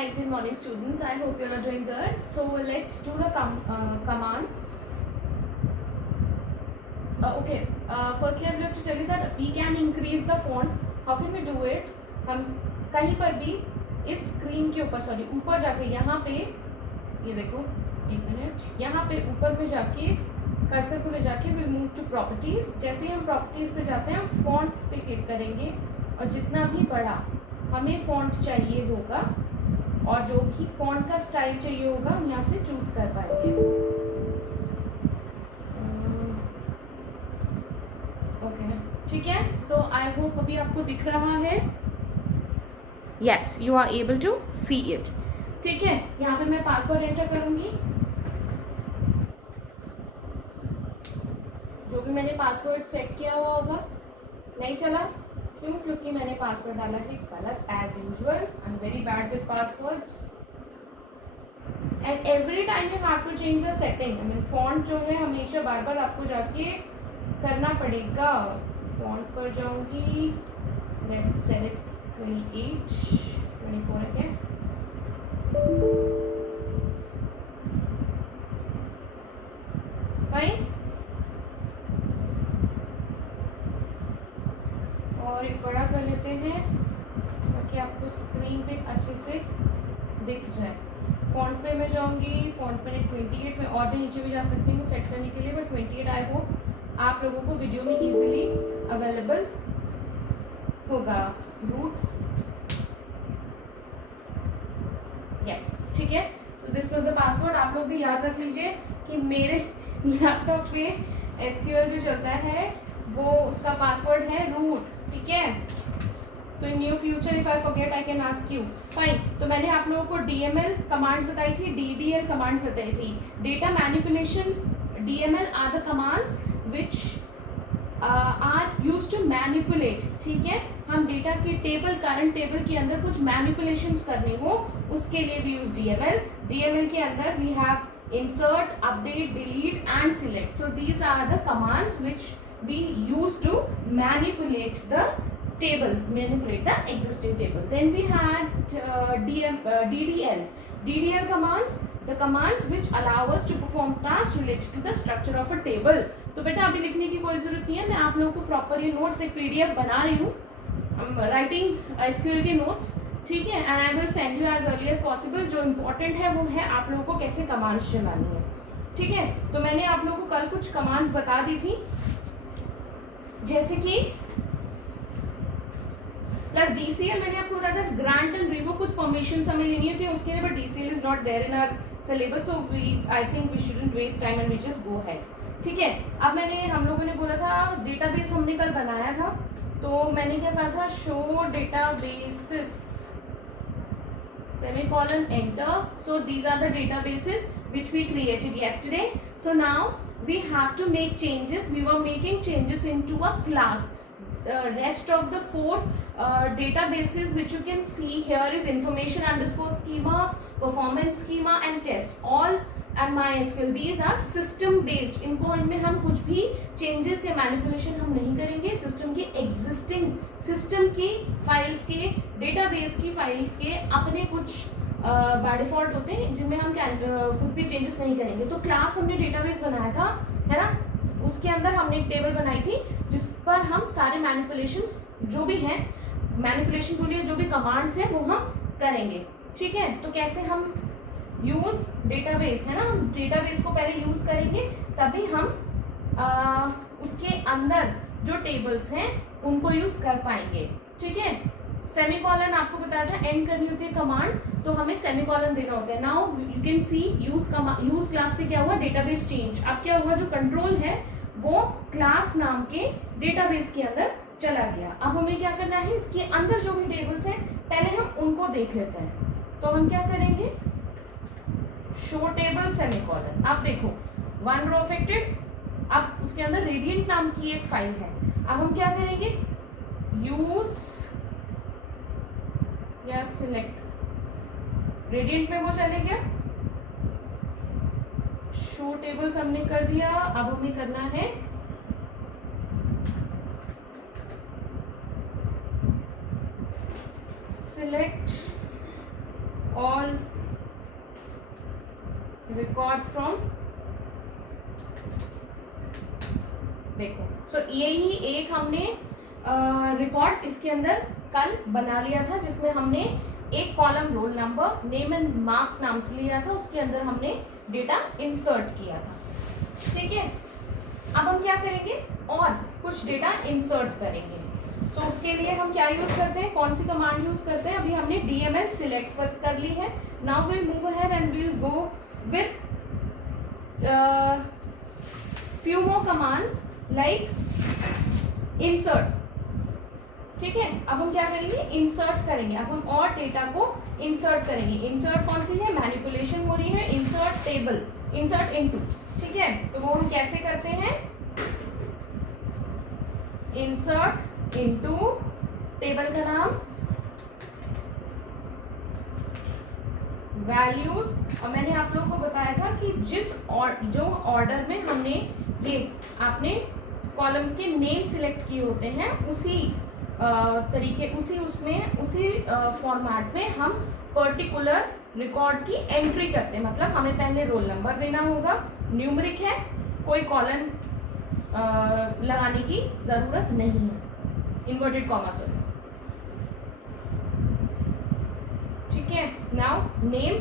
Hi, good morning students. I hope you are doing good. So let's do the commands. Okay. Firstly, I would like to tell you that we can increase the font. How can we do it? हम कहीं पर भी इस screen के ऊपर ऊपर जाके यहाँ पे ये देखो 1 मिनट यहाँ पे ऊपर में जाके कर्सर को ले जाके विल मूव टू प्रॉपर्टीज. जैसे ही हम प्रॉपर्टीज पे जाते हैं हम फॉन्ट पे क्लिक करेंगे और जितना भी बड़ा हमें फॉन्ट चाहिए होगा और जो भी फॉन्ट का स्टाइल चाहिए होगा हम यहाँ से चूज कर पाएंगे. ओके ठीक है. सो आई होप अभी आपको दिख रहा है. Yes you are able to see it. ठीक है. यहाँ पे मैं पासवर्ड एंटर करूंगी. जो भी मैंने पासवर्ड सेट किया हुआ होगा नहीं चला. क्यों? क्योंकि मैंने पासवर्ड डाला है गलत as usual. I am very bad with passwords and every time you have to change the setting. I mean font जो है हमेशा बार बार आपको जाके करना पड़ेगा. फॉन्ट पर जाऊंगी. Let's set it 28 24 I guess. Fine. और एक बड़ा कर लेते हैं ताकि आपको स्क्रीन पे अच्छे से दिख जाए. फॉन्ट पे मैं जाऊंगी. फॉन्ट पे 28 में और भी नीचे भी जा सकती हूँ सेट करने के लिए. बट 28 आई होप आप लोगों को वीडियो में इजीली अवेलेबल होगा. रूट यस ठीक है. तो दिस वाज द पासवर्ड. आप लोग भी याद रख लीजिए कि मेरे लैपटॉप पे एसक्यूएल जो चलता है वो उसका पासवर्ड है रूट. ठीक है. So in new future if I forget I can ask you. Fine. तो मैंने आप लोगों को डीएमएल कमांड्स बताई थी, डीडीएल कमांड्स बताई थी. Data manipulation DML are the commands which are use to manipulate. ठीक है. हम डेटा के टेबल करंट टेबल के अंदर कुछ मैनिपुलेशंस करने हो उसके लिए वी यूज डीएमएल. डीएमएल के अंदर we have insert, update, delete and select. So these are the commands which we use to manipulate the table, manipulate the existing table. Then we had DDL. DDL commands, the commands which allow us to perform tasks related to the structure of a table. तो बेटा अभी लिखने की कोई ज़रूरत नहीं है. मैं आप लोगों को प्रॉपर ये नोट्स एक PDF बना रही हूँ. राइटिंग एसक्यूएल के नोट्स. ठीक है. And I will send you as early as possible. जो इम्पोर्टेंट है वो है आप लोगों को कैसे कमांड्स चलानी है. ठीक है. तो मैंने आप लोगों को कल कुछ कमांड्स बता दी थी जैसे कि प्लस DCL. मैंने आपको बताया था ग्रांट एंड रिवोक कुछ परमिशन हमें लेनी होती है उसके लिए. But DCL is not there in our syllabus. So I think we shouldn't waste time and we just go ahead. ठीक है. अब मैंने हम लोगों ने बोला था डेटाबेस हमने कल बनाया था. तो मैंने क्या कहा था show databases semicolon enter. So these are the databases which we created yesterday. So now we have to make changes. We were making changes into a class. Rest of the 4 databases which you can see here is information underscore schema, performance schema and test. All and MySQL. These are system based. इनको इनमें हम कुछ भी changes या manipulation हम नहीं करेंगे. System की existing सिस्टम की फाइल्स के डेटाबेस की फाइल्स के अपने कुछ बाय डिफॉल्ट होते हैं जिनमें हम कुछ भी चेंजेस नहीं करेंगे. तो क्लास हमने डेटाबेस बनाया था है ना. उसके अंदर हमने एक टेबल बनाई थी जिस पर हम सारे मैनिपुलेशंस जो भी हैं मैनिपुलेशन के लिए जो भी कमांड्स हैं वो हम करेंगे. ठीक है. तो कैसे हम यूज डेटाबेस है ना. हम डेटाबेस को पहले यूज करेंगे तभी हम उसके अंदर जो टेबल्स हैं उनको यूज कर पाएंगे. ठीक है. सेमीकॉलन आपको बताया था एंड करनी होती है कमांड तो हमें सेमीकॉलन देना होता है. Now you can see use class से क्या हुआ डेटाबेस चेंज. अब क्या हुआ जो कंट्रोल है वो क्लास नाम के डेटाबेस के अंदर चला गया. अब हमें क्या करना है इसके अंदर जो भी टेबल्स हैं पहले हम उनको देख लेते हैं. तो हम क्या करेंगे शो टेबल सेमीकॉलन. अब देखो 1 रो अफेक्टेड. अब उसके अंदर रेडियंट नाम की एक फाइल है. अब हम क्या करेंगे यूज या सिलेक्ट रेडियंट में वो चले गया. शो टेबल्स हमने कर दिया. अब हमें करना है सिलेक्ट ऑल रिकॉर्ड फ्रॉम, देखो सो यही एक हमने रिकॉर्ड इसके अंदर कल बना लिया था, जिसमें हमने एक column roll number, name and marks नाम से लिया था, उसके अंदर हमने डेटा इंसर्ट किया था। ठीक है, अब हम क्या करेंगे और कुछ डेटा इंसर्ट करेंगे। तो उसके लिए हम क्या यूज करते हैं, कौन सी कमांड यूज करते हैं? अभी हमने DML सिलेक्ट कर ली है। Now will move ahead and will go with few more commands like insert. ठीक है, अब हम क्या करेंगे, इंसर्ट करेंगे। अब हम और डेटा को इंसर्ट करेंगे। इंसर्ट कौन सी है, मैनिपुलेशन हो रही है, इंसर्ट टेबल, इंसर्ट इनटू। ठीक है, तो वो हम कैसे करते हैं, इंसर्ट इनटू, टेबल का नाम वैल्यूज। और मैंने आप लोगों को बताया था कि जो ऑर्डर में हमने ये आपने कॉलम्स के नेम सिलेक्ट किए होते हैं, उसी तरीके उसी फॉर्मेट में हम पर्टिकुलर रिकॉर्ड की एंट्री करते हैं। मतलब हमें पहले रोल नंबर देना होगा, न्यूमेरिक है, कोई कॉलन लगाने की जरूरत नहीं है, इन्वर्टेड कॉमा सॉरी। ठीक है, नाउ नेम,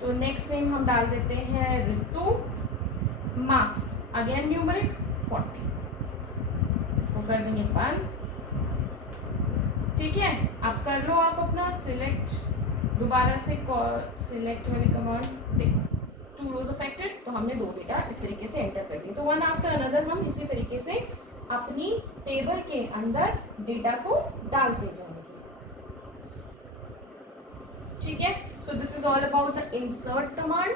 तो नेक्स्ट नेम हम डाल देते हैं ऋतु, मार्क्स अगेन न्यूमेरिक 40, इसको कर देंगे बंद। ठीक है, आप कर लो आप अपना सिलेक्ट, दोबारा से सिलेक्ट वाली कमांड, देखो 2 रोज अफेक्टेड, तो हमने 2 डेटा इस तरीके से एंटर कर दिए। तो वन आफ्टर अनदर हम इसी तरीके से अपनी टेबल के अंदर डेटा को डालते जाएंगे। ठीक है, so this is all about the insert command.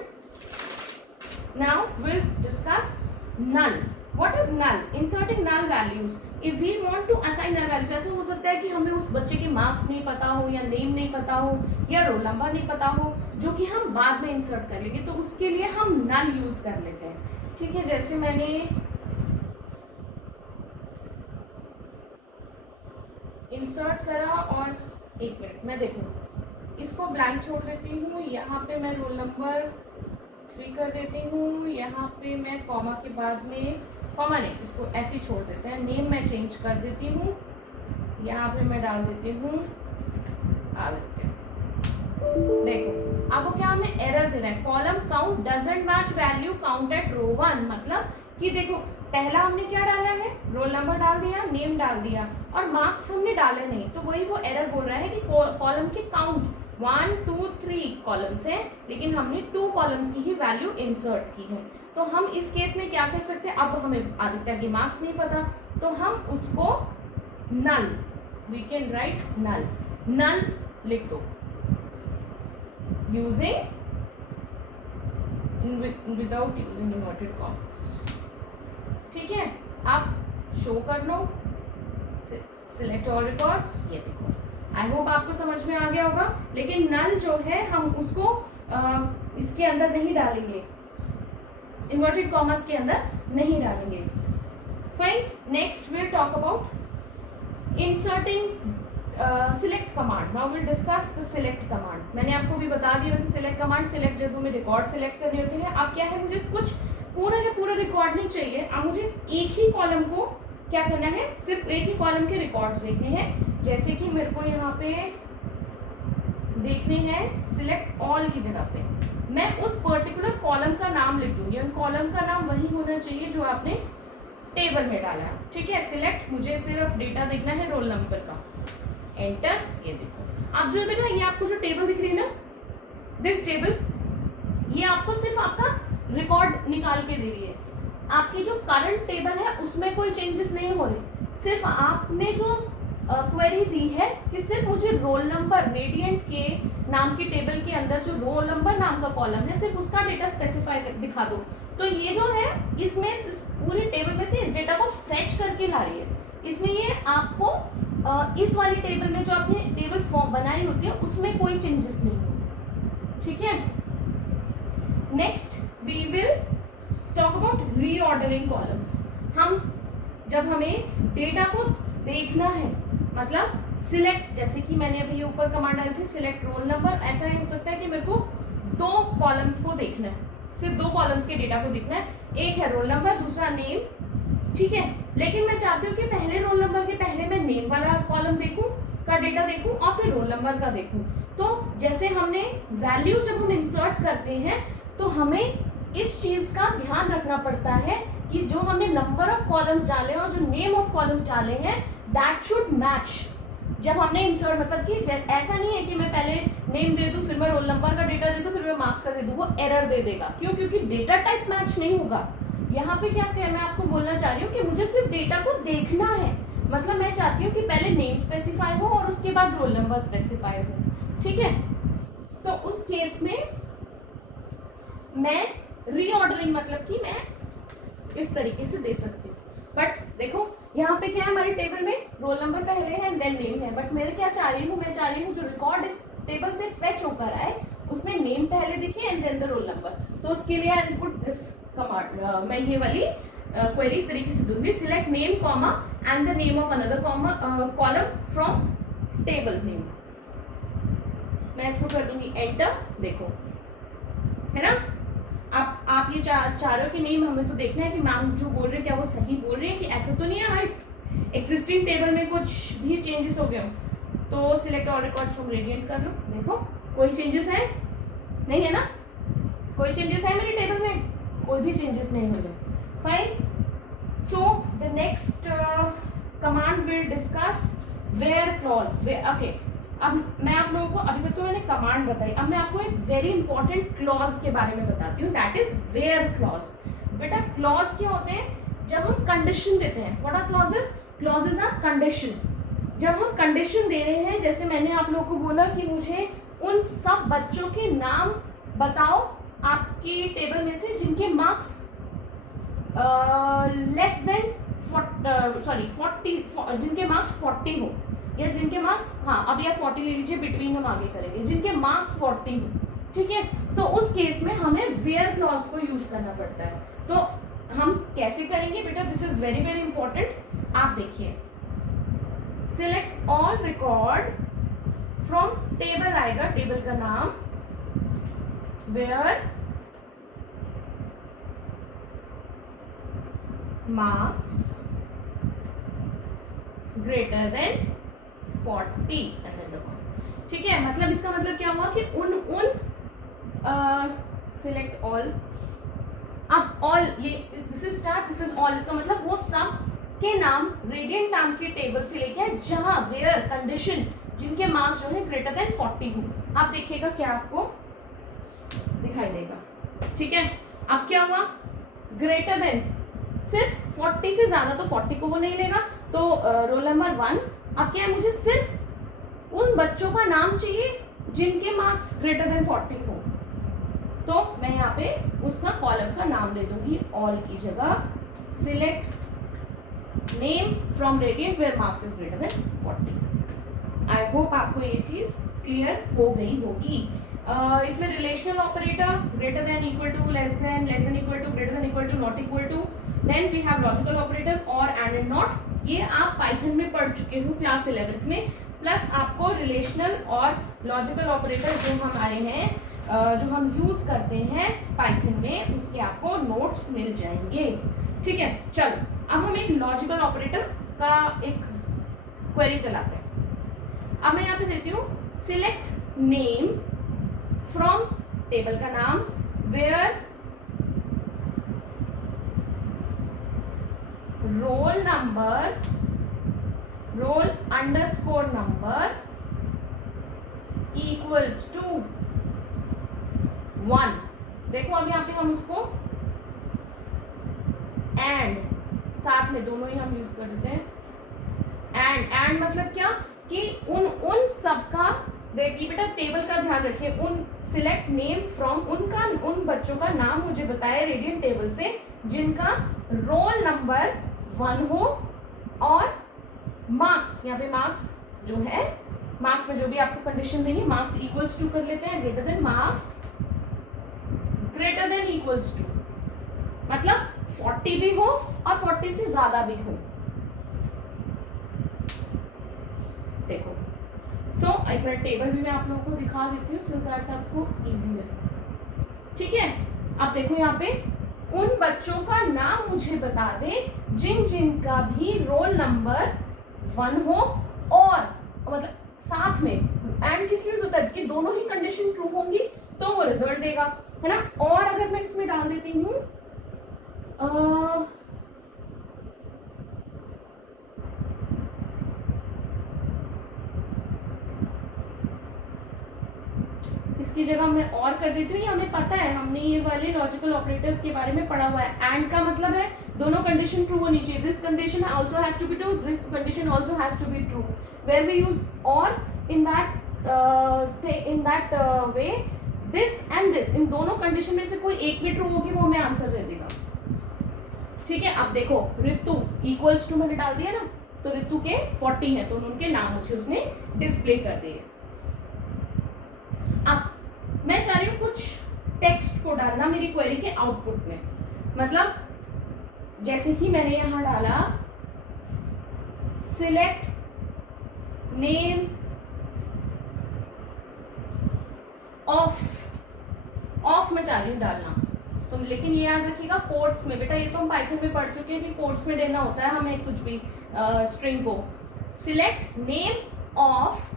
Now will discuss null. What is null? Inserting null values. If we want to assign null values, ऐसे हो सकता है कि हमें उस बच्चे के मार्क्स नहीं पता हो, या नेम नहीं पता हो, या रोल नंबर नहीं पता हो, जो कि हम बाद में इंसर्ट कर लेंगे, तो उसके लिए हम null यूज कर लेते हैं। ठीक है, जैसे मैंने इंसर्ट करा और 1 मिनट मैं देखूँ, इसको ब्लैंक छोड़ देती हूँ, यहाँ पे मैं रोल नंबर 3 कर देती हूँ, यहाँ पे मैं कॉमा के बाद में कॉमा नहीं, इसको ऐसे छोड़ देते हैं। नेम मैं चेंज कर देती हूँ, यहाँ पे मैं डाल देती हूँ आदित्य। देखो अब वो क्या हमें एरर दे रहा है, column count doesn't match value count at row 1। मतलब कि देखो पहला हमने क्या डाला है, रोल नंबर डाल दिया, नेम डाल दिया, और मार्क्स हमने डाले नहीं, तो वही वो एरर बोल रहा है कि कॉलम के काउंट 1 2 3 कॉलम्स हैं, लेकिन हमने 2 कॉलम्स की ही वैल्यू इंसर्ट की है। तो हम इस केस में क्या कर सकते हैं, अब हमें आदित्य के मार्क्स नहीं पता, तो हम उसको नल, वी कैन राइट नल, नल लिख दो using without using inverted commas. ठीक है, आप शो कर लो सिलेक्ट ऑल रिकॉर्ड्स, ये देखो आई होप आपको समझ में आ गया होगा। लेकिन नल जो है हम उसको इसके अंदर नहीं डालेंगे, इन्वर्टेड कॉमर्स के अंदर नहीं डालेंगे। Fine, next will talk about inserting select command. Now will discuss the select command. मैंने आपको भी बता दिया वैसे सिलेक्ट कमांड, सिलेक्ट जब हमें रिकॉर्ड सिलेक्ट करने होते हैं। अब क्या है, मुझे कुछ पूरा का पूरा रिकॉर्ड नहीं चाहिए, अब मुझे एक ही कॉलम को क्या करना है, सिर्फ एक ही कॉलम के रिकॉर्ड्स देखने हैं। जैसे कि मेरे को यहाँ पे देखने हैं सिलेक्ट ऑल की जगह पे मैं उस पर्टिकुलर कॉलम का नाम लिख दूंगी, और कॉलम का नाम वही होना चाहिए जो आपने टेबल में डाला है। ठीक है, सिलेक्ट, मुझे सिर्फ डेटा देखना है रोल नंबर का, एंटर। ये देखो आप जो बेटा, ये आपको जो टेबल दिख रही है ना, दिस टेबल, ये आपको सिर्फ आपका रिकॉर्ड निकाल के दे रही है। आपकी जो करंट टेबल है उसमें कोई चेंजेस नहीं हो रहे, सिर्फ आपने जो क्वेरी दी है कि सिर्फ मुझे रोल नंबर, रेडियंट के नाम की टेबल के अंदर जो रोल नंबर नाम का कॉलम है, सिर्फ उसका डेटा स्पेसिफाई दिखा दो। तो ये जो है इसमें पूरी टेबल में से इस डेटा को फेच करके ला रही है। इसमें ये आपको इस वाली टेबल में जो आपने टेबल फॉर्म बनाई होती है उसमें कोई चेंजेस नहीं होते। ठीक है, next we will talk about reordering columns. हम जब हमें डेटा को देखना है, मतलब सिलेक्ट, जैसे कि मैंने अभी ये ऊपर कमांड डाली थी सिलेक्ट रोल नंबर, ऐसा हो सकता है कि मेरे को 2 कॉलम्स को देखना है, सिर्फ 2 कॉलम्स के डेटा को देखना है, एक है रोल नंबर, दूसरा नेम, ठीक है। लेकिन मैं चाहती हूँ कि पहले रोल नंबर के पहले मैं नेम वाला कॉलम देखूँ का डेटा देखूँ और फिर रोल नंबर का देखूँ। तो जैसे हमने वैल्यू जब हम इंसर्ट करते हैं तो हमें इस चीज का ध्यान रखना पड़ता है कि जो हमने नंबर ऑफ कॉलम्स डाले और जो नेम ऑफ कॉलम्स डाले हैं दैट शुड मैच। जब हमने इंसर्ट, मतलब कि ऐसा नहीं है कि मैं पहले नेम दे दूं फिर मैं रोल नंबर का डेटा दे दूं फिर मैं मार्क्स का दे दूं, वो एरर दे देगा। क्यों? क्योंकि डेटा टाइप मैच नहीं होगा। यहाँ पे क्या मैं आपको बोलना चाह रही हूँ कि मुझे सिर्फ डेटा को देखना है, मतलब मैं चाहती हूँ कि पहले नेम स्पेसिफाई हो और उसके बाद रोल नंबर स्पेसिफाई हो, ठीक है। तो उस केस में मैं रीऑर्डरिंग, मतलब कि मैं इस तरीके से दे सकती हूँ। बट देखो यहाँ पे क्या है, हमारे टेबल में रोल नंबर पहले है देन नेम है, बट मैं क्या चाह रही हूँ, मैं चाह रही हूँ जो रिकॉर्ड इस टेबल से फेच होकर आए उसमें नेम पहले दिखे and then the roll number. तो उसके लिए आई पुट दिस कमांड, मैं ये वाली क्वेरी इस तरीके से दूंगी, select name comma and the name of another column from table name. मैं इसको कर दूंगी एंटर, देखो है ना। आप ये चाह रहे हो कि नेम हमें तो देखना है कि मैम जो बोल रहे हैं क्या वो सही बोल रहे हैं, कि ऐसा तो नहीं है हमारे एक्सिस्टिंग टेबल में कुछ भी चेंजेस हो गए हो। तो select all records from gradient कर लो, देखो कोई चेंजेस है नहीं है ना, कोई चेंजेस है मेरे टेबल में, कोई भी चेंजेस नहीं हो रहे। Fine. So the next command will discuss where clause. Okay, अब मैं आप लोगों को, अभी तक तो मैंने कमांड बताई, अब मैं आपको एक वेरी इंपॉर्टेंट क्लॉज के बारे में बताती हूँ, दैट इज वेयर क्लॉज। बेटा क्लॉज क्या होते हैं? जब हम कंडीशन देते हैं। What are clauses? Clauses are condition. जब हम कंडीशन दे रहे हैं, जैसे मैंने आप लोगों को बोला कि मुझे उन सब बच्चों के नाम बताओ आपकी टेबल में से जिनके मार्क्स लेस देन 40, जिनके मार्क्स 40 हो, या जिनके मार्क्स, हाँ अब या 40 ले लीजिए, बिटवीन हम आगे करेंगे, जिनके मार्क्स 40 हो, ठीक है। सो उस केस में हमें वेयर क्लॉज को यूज करना पड़ता है। तो हम कैसे करेंगे बेटा? This is very very important. आप देखिए, select all record from table आएगा, टेबल का नाम, वेयर मार्क्स ग्रेटर देन 40, ठीक है। मतलब इसका मतलब क्या हुआ कि उन सिलेक्ट ऑल, अब ऑल, ये this is star, this is all, इसका मतलब वो सब के नाम रेडियंट नाम की टेबल से लेके जहां वेयर कंडीशन जिनके मार्क्स जो है ग्रेटर देन 40 हो। आप देखिएगा क्या आपको दिखाई देगा, ठीक है। अब क्या हुआ? ग्रेटर देन, सिर्फ 40 से ज्यादा, तो 40 को वो नहीं लेगा, तो रोल नंबर 1। अब क्या है, मुझे सिर्फ उन बच्चों का नाम चाहिए जिनके मार्क्स ग्रेटर देन 40 हो, तो मैं यहाँ पे उसका कॉलम का नाम दे दूंगी ऑल की जगह, select name from radiant where marks is greater than 40। I hope आपको ये चीज क्लियर हो गई होगी। इसमें relational operator, greater than, equal to, less than equal to, greater than equal to, not equal to, then we have logical operators और and not. ये आप पाइथन में पढ़ चुके हो क्लास 11th में। प्लस आपको रिलेशनल और लॉजिकल ऑपरेटर जो हमारे हैं, जो हम यूज करते हैं पाइथन में, उसके आपको नोट्स मिल जाएंगे, ठीक है। चलो अब हम एक लॉजिकल ऑपरेटर का एक क्वेरी चलाते हैं। अब मैं यहाँ पे देती हूँ सिलेक्ट नेम फ्रॉम टेबल का नाम, where roll number, roll underscore number equals to 1। देखो अब यहाँ पे हम उसको एंड, साथ में दोनों ही हम यूज कर देते हैं। एंड मतलब क्या कि उन सबका, देखिए बेटा टेबल का ध्यान रखिए, उन सिलेक्ट नेम फ्रॉम, उन बच्चों का नाम मुझे बताए रेडियंट टेबल से जिनका रोल नंबर 1 हो और मार्क्स, यहाँ पे मार्क्स जो है, मार्क्स में जो भी आपको कंडीशन देनी, मार्क्स इक्वल्स टू कर लेते हैं, greater than, marks greater than equals to, मतलब 40 भी हो और 40 से ज्यादा भी हो, सो एक मिनट टेबल भी मैं आप लोगों को दिखा देती हूँ सो दैट आपको इजी रहे। ठीक है, अब देखो यहाँ पे उन बच्चों का नाम मुझे बता दें जिन जिनका भी रोल नंबर 1 हो और मतलब साथ में एंड किस लिए होता है कि दोनों ही कंडीशन ट्रू होंगी तो वो रिजल्ट देगा, है ना। और अगर मैं इसमें डाल देती हूँ इसकी जगह मैं और कर देती हूँ, ये हमें पता है, हमने ये वाले लॉजिकल ऑपरेटर्स के बारे में पढ़ा हुआ है। एंड का मतलब है दोनों कंडीशन ट्रू होनी चाहिए, this condition also has to be true, this condition also has to be true, where we use और in that way this and this, इन दोनों कंडीशन में से कोई एक भी ट्रू होगी वो हमें आंसर दे देगा। ठीक है, अब देखो ऋतु इक्वल्स टू मैंने डाल दिया ना, तो ऋतु के 40 है तो उनके नाम मुझे उसने डिस्प्ले कर दिए। अब मैं चाह रही हूँ कुछ टेक्स्ट को डालना मेरी क्वेरी के आउटपुट में, मतलब जैसे कि मैंने यहां डाला सिलेक्ट नेम ऑफ मैं चाह रही हूँ डालना, तो लेकिन ये याद रखिएगा कोट्स में, बेटा ये तो हम पाइथन में पढ़ चुके हैं कि कोट्स में देना होता है हमें कुछ भी स्ट्रिंग को। सिलेक्ट नेम ऑफ,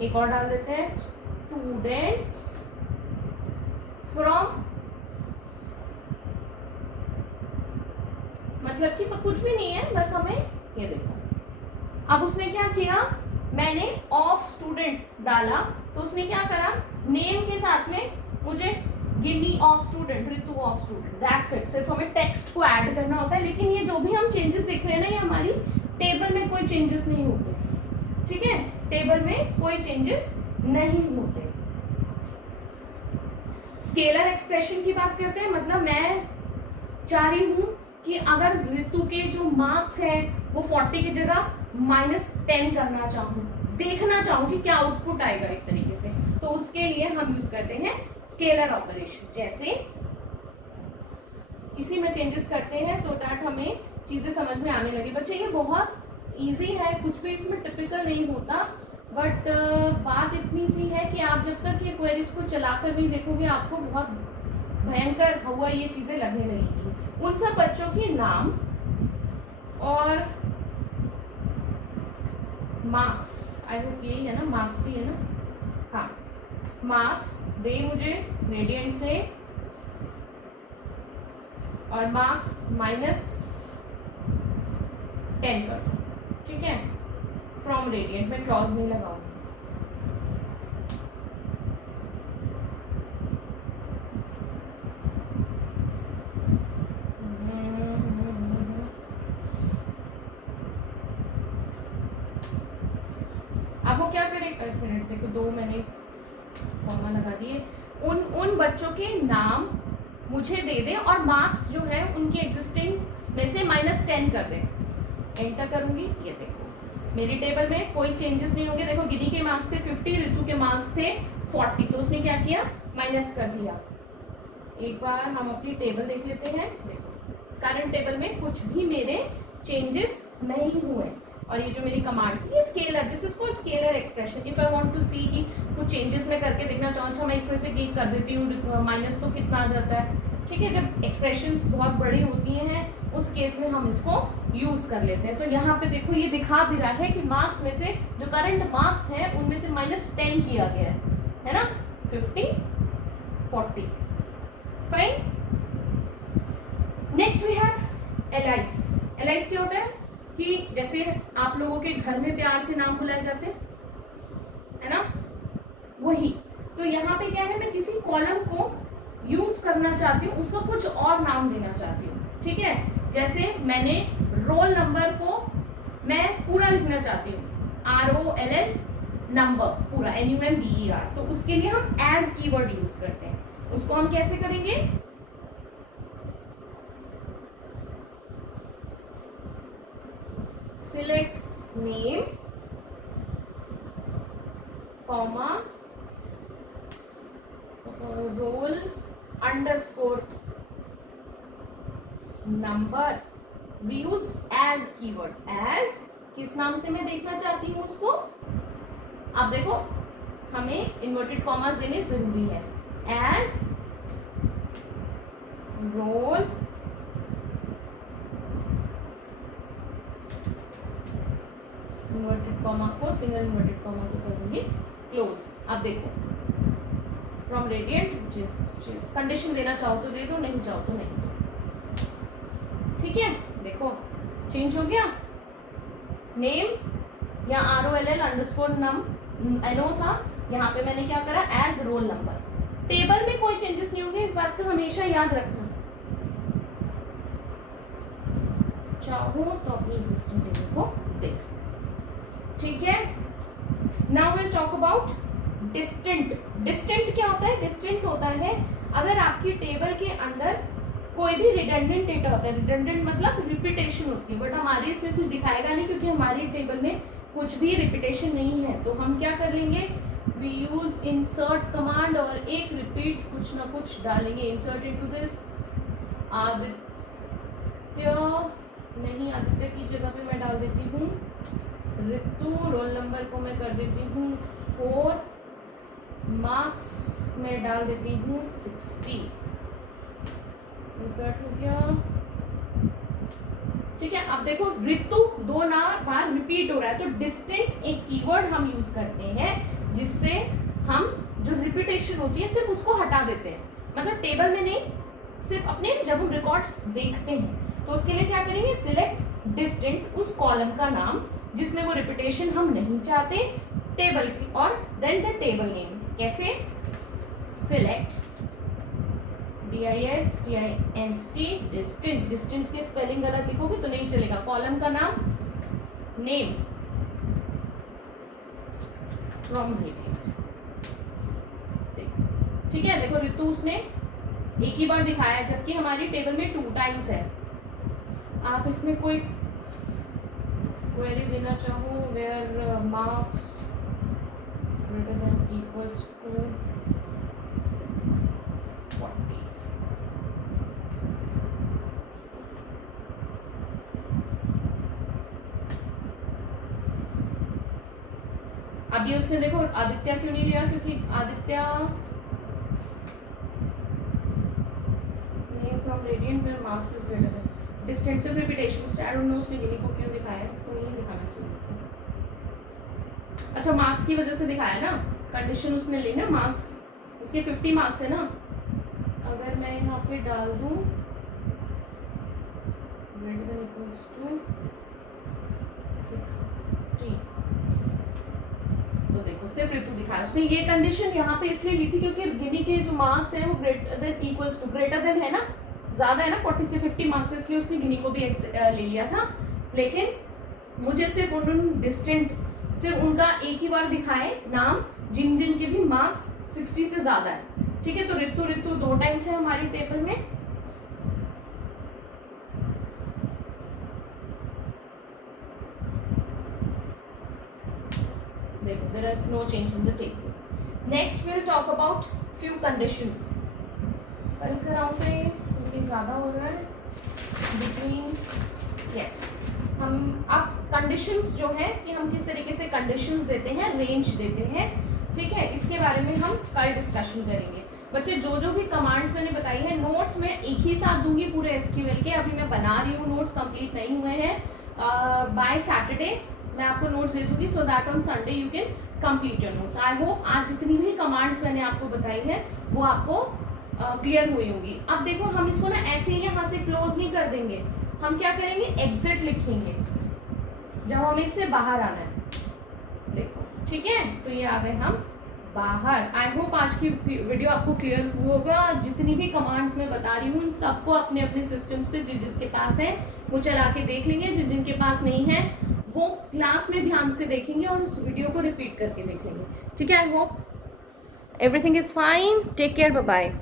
एक और डाल देते हैं स्टूडेंट्स फ्रॉम, मतलब कि कुछ भी नहीं है, बस हमें ये देखो। अब उसने क्या किया, मैंने ऑफ स्टूडेंट डाला तो उसने क्या करा, नेम के साथ में मुझे गिनी ऑफ स्टूडेंट, ऋतु ऑफ स्टूडेंट, दैट्स इट। सिर्फ हमें टेक्स्ट को ऐड करना होता है, लेकिन ये जो भी हम चेंजेस देख रहे हैं ना ये हमारी टेबल में कोई चेंजेस नहीं होते। ठीक है, टेबल में कोई चेंजेस नहीं होते। स्केलर एक्सप्रेशन की बात करते हैं, मतलब मैं चाह रही हूं कि अगर ऋतु के जो मार्क्स है वो 40 की जगह -10 करना चाहूँ, देखना चाहूँ कि क्या आउटपुट आएगा एक तरीके से, तो उसके लिए हम यूज करते हैं स्केलर ऑपरेशन। जैसे इसी में चेंजेस करते हैं सो दैट हमें चीजें समझ में आने लगी। बच्चे ये बहुत इजी है, कुछ भी इसमें टिपिकल नहीं होता, बट बात इतनी सी है कि आप जब तक ये क्वेरीज को चलाकर नहीं देखोगे आपको बहुत भयंकर हुआ ये चीजें लगने लगेगी। उन सब बच्चों के नाम और मार्क्स, आई होप यही है ना, मार्क्स ही है ना, हाँ मार्क्स दे मुझे रेडियंट से, और मार्क्स -10 कर दो। ठीक है, फ्रॉम रेडियंट में क्लॉज नहीं लगाऊंगी। अब वो क्या करेगा, एक मिनट देखो, 2 मैंने कॉमा लगा दिए। उन बच्चों के नाम मुझे दे दे और मार्क्स जो है उनके एग्जिस्टिंग में से -10 कर दे। एंटर करूंगी, ये देखो मेरी टेबल में कोई चेंजेस नहीं होंगे। देखो गिनी के मार्क्स थे 50, ऋतु के मार्क्स थे 40, तो उसने क्या किया, माइनस कर दिया। एक बार हम अपनी टेबल देख लेते हैं। देखो करंट टेबल में कुछ भी मेरे चेंजेस नहीं हुए, और ये जो मेरी कमांड थी ये scalar, this is called scalar expression. If I want to see कि कुछ चेंजेस मैं करके देखना चाहूँ, अच्छा मैं इसमें से क्लिक कर देती हूँ, माइनस तो कितना आ जाता है। ठीक है, जब एक्सप्रेशंस बहुत बड़ी होती हैं उस केस में हम इसको यूज कर लेते हैं। तो यहाँ पे देखो ये दिखा भी रहा है कि मार्क्स में से जो करंट मार्क्स है उनमें से -10 किया गया है ना, 50 40 fine. Next we have alias. Alias क्या होता है कि जैसे आप लोगों के घर में प्यार से नाम बुलाए जाते हैं, है ना, वही। तो यहाँ पे क्या है, मैं किसी कॉलम को यूज करना चाहती हूँ, उसको कुछ और नाम देना चाहती हूँ। ठीक है, जैसे मैंने रोल नंबर को मैं पूरा लिखना चाहती हूँ, ROLL नंबर पूरा, NUMBER, तो उसके लिए हम एज कीवर्ड यूज करते हैं। उसको हम कैसे करेंगे, select name comma roll underscore number, we use as keyword किस नाम से मैं देखना चाहती हूँ उसको। अब देखो हमें इन्वर्टेड कॉमास देने जरूरी है। एज रोल इन्वर्टेड कॉमा को, सिंगल इन्वर्टेड कॉमा को कर दूंगी क्लोज। अब देखो फ्रॉम रेडियंट, कंडीशन देना चाहो तो दे दो, नहीं चाहो तो नहीं दो। ठीक है, देखो चेंज हो गया। नेम या ROLL अंडरस्कोर नम NO था, यहाँ पे मैंने क्या करा एज रोल नंबर। टेबल में कोई चेंजेस नहीं होंगे, इस बात का हमेशा याद रखना। चाहो तो अपनी एग्जिस्टिंग टेबल को देख। ठीक है, now will talk about distant. Distant क्या होता है? डिस्टेंट होता है अगर आपकी टेबल के अंदर कोई भी रिडंडेंट डेटा होता है। रिडंडेंट मतलब रिपीटेशन होती है, बट हमारे इसमें कुछ दिखाएगा नहीं क्योंकि हमारी टेबल में कुछ भी रिपीटेशन नहीं है। तो हम क्या कर लेंगे, वी यूज इंसर्ट कमांड और एक रिपीट कुछ ना कुछ डालेंगे। इंसर्ट इनटू दिस आदित्य, नहीं आदित्य की जगह पे मैं डाल देती हूँ ऋतु। रोल नंबर को मैं कर देती हूँ 4, मार्क्स में डाल देती हूँ 60। इंसर्ट हो गया। ठीक है, अब देखो ऋतु 2 बार रिपीट हो रहा है, तो डिस्टेंट एक कीवर्ड हम यूज करते हैं जिससे हम जो रिपीटेशन होती है सिर्फ उसको हटा देते हैं। मतलब टेबल में नहीं, सिर्फ अपने जब हम रिकॉर्ड्स देखते हैं तो उसके लिए क्या करेंगे, सिलेक्ट डिस्टेंट उस कॉलम का नाम जिसमें वो रिपीटेशन हम नहीं चाहते टेबल की, और देन द टेबल नेम। कैसे, सिलेक्ट DISTINT डिस्टेंट। डिस्टेंट की स्पेलिंग गलत लिखोगे तो नहीं चलेगा। कॉलम का नाम, नेम फ्रॉम रेडियंट। ठीक है, देखो ऋतु उसने एक ही बार दिखाया जबकि हमारी टेबल में 2 टाइम्स है। आप इसमें कोई क्वेरी देना चाहो, where marks greater than equals to 40। अब ये उसने देखो आदित्य क्यों नहीं लिया, क्योंकि आदित्य नेम फ्रॉम रेडियंट में marks is greater then distance of repetition. I don't know उसने गिनी को क्यों दिखाया, इसको नहीं दिखाना चाहिए इसको। अच्छा, मार्क्स की वजह से दिखाया ना, कंडीशन उसने ली ना, मार्क्स इसके 50 मार्क्स है ना। अगर मैं यहाँ पे डाल दूँ ग्रेटर देन इक्वल्स टू 60, तो देखो सिर्फ ऋतु दिखाया उसने। ये कंडीशन यहाँ पे इसलिए ली थी क्योंकि गिनी के जो मार्क्स हैं वो greater than equals to, greater than है ना, ज्यादा है ना 40 से 50 मार्क्स, इसलिए उसने गिनी को भी ले लिया था। लेकिन मुझे सिर्फ उन डिस्टेंट, सिर्फ उनका एक ही बार दिखाए नाम जिन जिन के भी मार्क्स 60 से ज्यादा है। ठीक है, तो ऋतु 2 टाइम्स है हमारी टेबल में। देखो there is no change in the table. Next we'll talk about few conditions. कल कराओगे क्योंकि ज़्यादा हो रहा है between, yes, हम अब कंडीशंस जो है कि हम किस तरीके से कंडीशंस देते हैं, रेंज देते हैं। ठीक है, इसके बारे में हम कल डिस्कशन करेंगे। बच्चे जो भी कमांड्स मैंने बताई है, नोट्स मैं एक ही साथ दूंगी पूरे SQL के। अभी मैं बना रही हूँ, नोट्स कंप्लीट नहीं हुए हैं। बाय सैटरडे मैं आपको नोट्स दे दूंगी so that on Sunday you can complete your notes. I hope आज जितनी भी कमांड्स मैंने आपको बताई है वो आपको क्लियर हुई होंगी। अब देखो हम इसको ना ऐसे ही यहाँ से क्लोज नहीं कर देंगे, हम क्या करेंगे, एग्जिट लिखेंगे जब हमें इससे बाहर आना है। देखो ठीक है, तो ये आ गए हम बाहर। आई होप आज की वीडियो आपको क्लियर हुआ होगा। जितनी भी कमांड्स मैं बता रही हूँ, इन सबको अपने अपने सिस्टम्स पे जिसके पास है वो चला के देख लेंगे, जिनके पास नहीं है वो क्लास में ध्यान से देखेंगे और उस वीडियो को रिपीट करके देख लेंगे। ठीक है, I hope everything is fine. Take care, bye bye.